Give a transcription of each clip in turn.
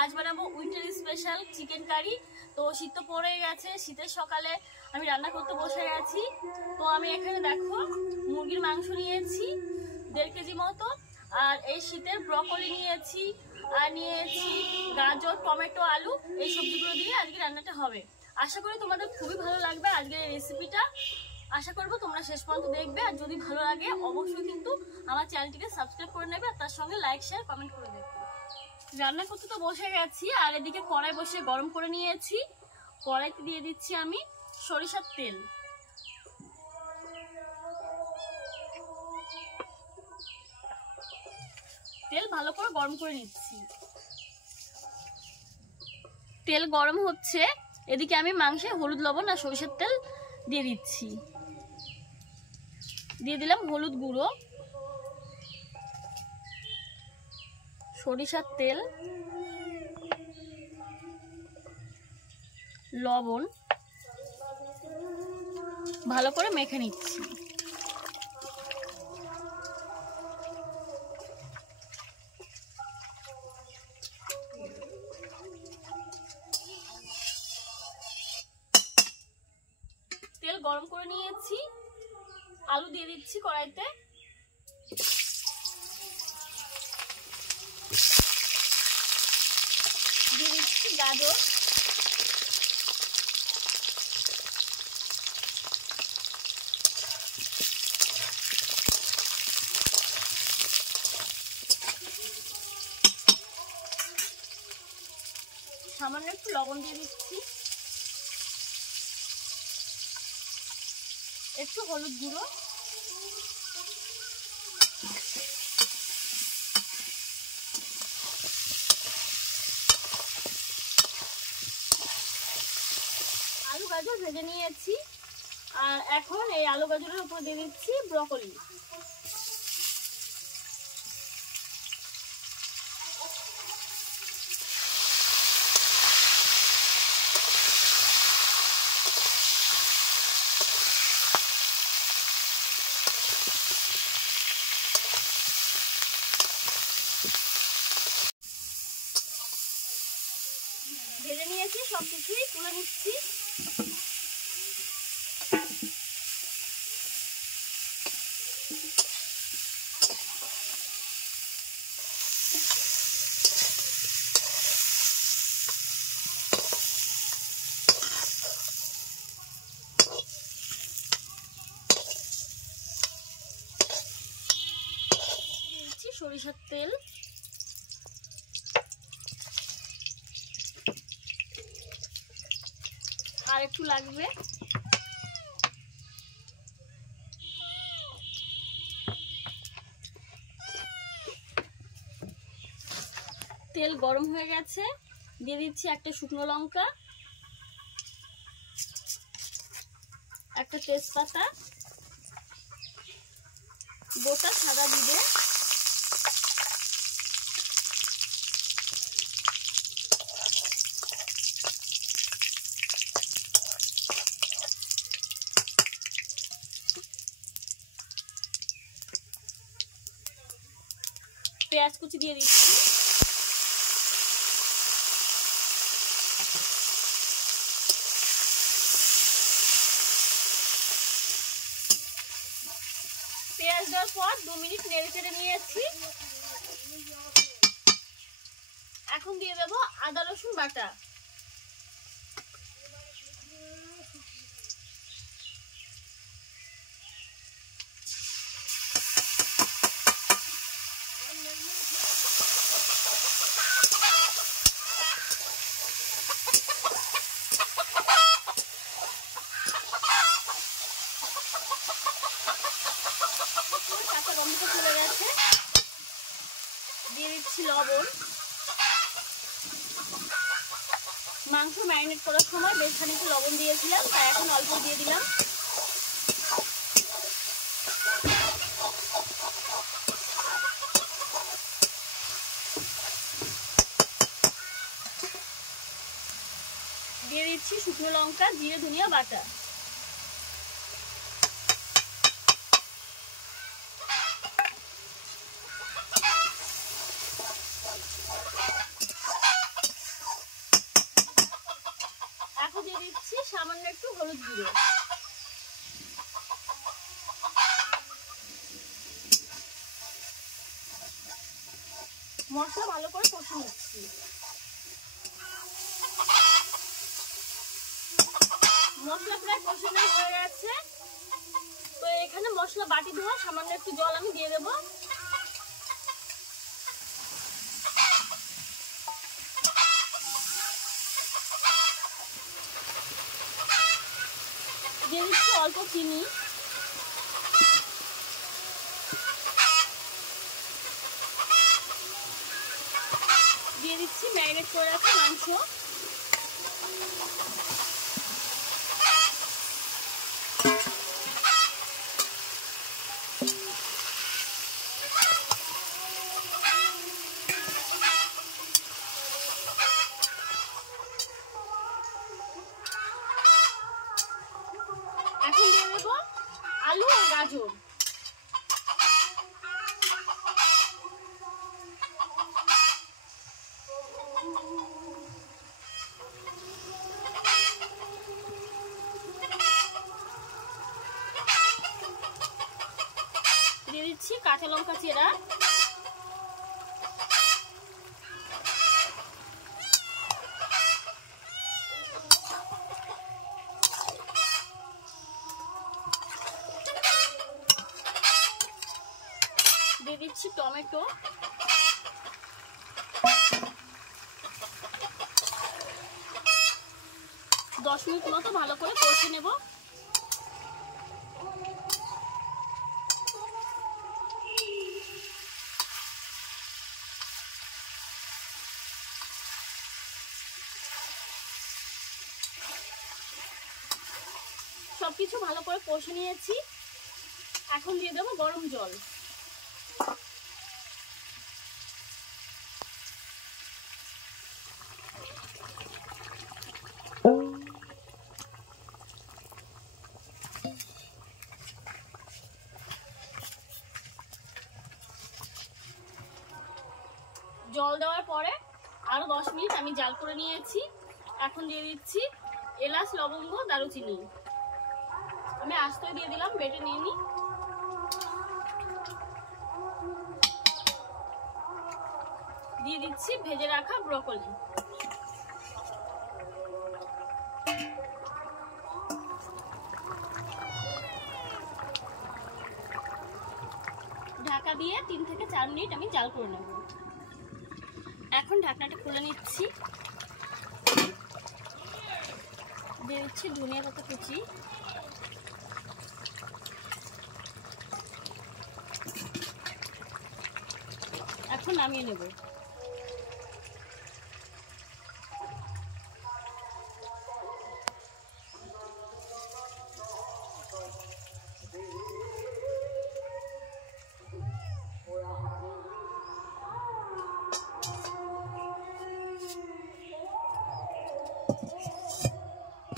আজ বানাবো winter special chicken curry. তো শীত তো পড়ে গেছে, শীতের সকালে আমি রান্না করতে বসে গেছি। তো আমি এখানে দেখো মুরগির মাংস নিয়েছি 1.5 কেজি মতো, আর এই শীতের ব্রকলি নিয়েছি, আর নিয়েছি গাজর, টমেটো, আলু। এই সবজিগুলো দিয়ে আজকে রান্নাটা হবে। আশা করি তোমাদের খুবই ভালো লাগবে আজকের এই রেসিপিটা। আশা করবো তোমরা শেষ পর্যন্ত দেখবে, আর যদি ভালো লাগে অবশ্যই কিন্তু আমার চ্যানেলটিকে সাবস্ক্রাইব করে নেবে, আর তার সঙ্গে লাইক শেয়ার কমেন্ট করে দেবে। রান্না করতে তো বসে গেছি, আর এদিকে কড়াই বসে গরম করে নিয়েছি। কড়াইতে দিয়ে দিচ্ছি আমি সরিষার তেল। তেল ভালো করে গরম করে নিচ্ছি। তেল গরম হচ্ছে, এদিকে আমি মাংসে হলুদ, লবণ আর সরিষার তেল দিয়ে দিচ্ছি। দিয়ে দিলাম হলুদ গুঁড়ো, সরিষার তেল, লবণ, ভালো করে মেখে নিচ্ছি। তেল গরম করে নিয়েছি, আলু দিয়ে দিচ্ছি কড়াইতে। দিয়ে দিচ্ছি গাজর, সামান্য একটু লবণ দিয়ে দিচ্ছি, একটু হলুদ গুঁড়ো, আলু গাজর ভেজে নিয়েছি। আর এখন এই আলু গাজরের উপর দিয়ে দিচ্ছি ব্রকলি। ভেজে নিয়েছি, সবকিছুই তুলে নিচ্ছি। সরিষার তেল, আর একটু লাগবে। তেল গরম হয়ে গেছে, দিয়ে দিচ্ছি একটা শুকনো লঙ্কা, একটা তেজপাতা, গোটা সাদা জিরে, পেঁয়াজ কুচি দিয়ে দিচ্ছি। পেঁয়াজ দেওয়ার পর 2 মিনিট নেড়ে চেড়ে নিয়েছি। এখন দিয়ে দেবো আদা রসুন বাটা। কাঁচা গন্ধটা চলে গেছে, দিয়ে দিচ্ছি লবণ। মাংস ম্যারিনেট করার সময় বেশ খানিকটা লবণ দিয়েছিলাম, তাই এখন অল্প দিয়ে দিলাম। দিয়ে দিচ্ছি শুকনো লঙ্কা, জিরে, ধনিয়া বাটা। হলুদ গুঁড়ো, মশলা ভালো করে কষে নিচ্ছি। মশলা প্রায় কষে নেওয়া হয়ে গেছে। তো এখানে মশলা বাটি ধোয়া সামান্য একটু জল আমি দিয়ে দেবো। দিয়ে দিচ্ছি অল্প চিনি, দিয়ে দিচ্ছি ম্যারিনেট করে রাখা মাংস, এখন দিয়ে দেবো আলু আর গাজর, দিয়ে দিচ্ছি কাঁচা লঙ্কা চেরা, দিয়ে দিচ্ছি টমেটো, 10 মিনিট মতো ভালো করে কষে নেব। সবকিছু ভালো করে কষে নিয়েছি। এখন দিয়ে দেবো গরম জল। জল দেওয়ার পরে আরো 10 মিনিট আমি জাল করে নিয়েছি। এখন দিয়ে দিচ্ছি এলাচ, লবঙ্গ, দারুচিনি। আমি আস্তে দিয়ে দিলাম, বেটে নিয়ে নি। দিয়ে দিচ্ছি ভেজে রাখা ব্রকলি। ঢাকা দিয়ে 3 থেকে 4 মিনিট আমি জাল করে নেব। এখন ঢাকনাটা খুলে নিচ্ছি। দিয়ে দিচ্ছি ধনিয়া পাতা কুচি, এখন নামিয়ে নেব।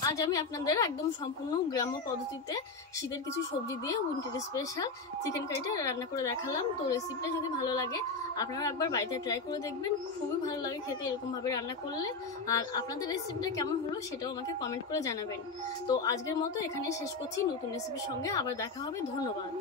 আজ আমি আপনাদের একদম সম্পূর্ণ গ্রাম্য পদ্ধতিতে শীতের কিছু সবজি দিয়ে উইন্টার স্পেশাল চিকেন কারিটা রান্না করে দেখালাম। তো রেসিপিটা যদি ভালো লাগে আপনারা একবার বাড়িতে ট্রাই করে দেখবেন, খুবই ভালো লাগে খেতে এরকমভাবে রান্না করলে। আর আপনাদের রেসিপিটা কেমন হলো সেটাও আমাকে কমেন্ট করে জানাবেন। তো আজকের মতো এখানে শেষ করছি, নতুন রেসিপির সঙ্গে আবার দেখা হবে। ধন্যবাদ।